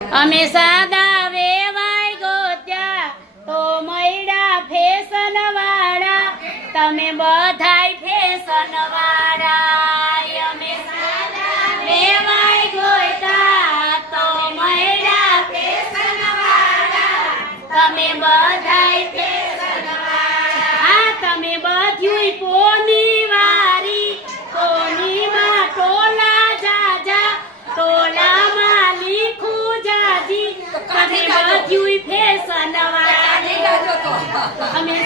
અમે સાદા વેવાય ગોત્યા તો મયડા ફેશન વાળા તમે બધાય ફેશન વાળા અમે સાદા વેવાય ગોત્યા તો મયડા ફેશન વાળા તમે બધાય ફેશન વાળા હા તમે બધુંય પોની વારી પોનીમાં ટોલા જાજા ટોલામાં લીખું જાજી તમે બધુંય ફેશન વાળા અમે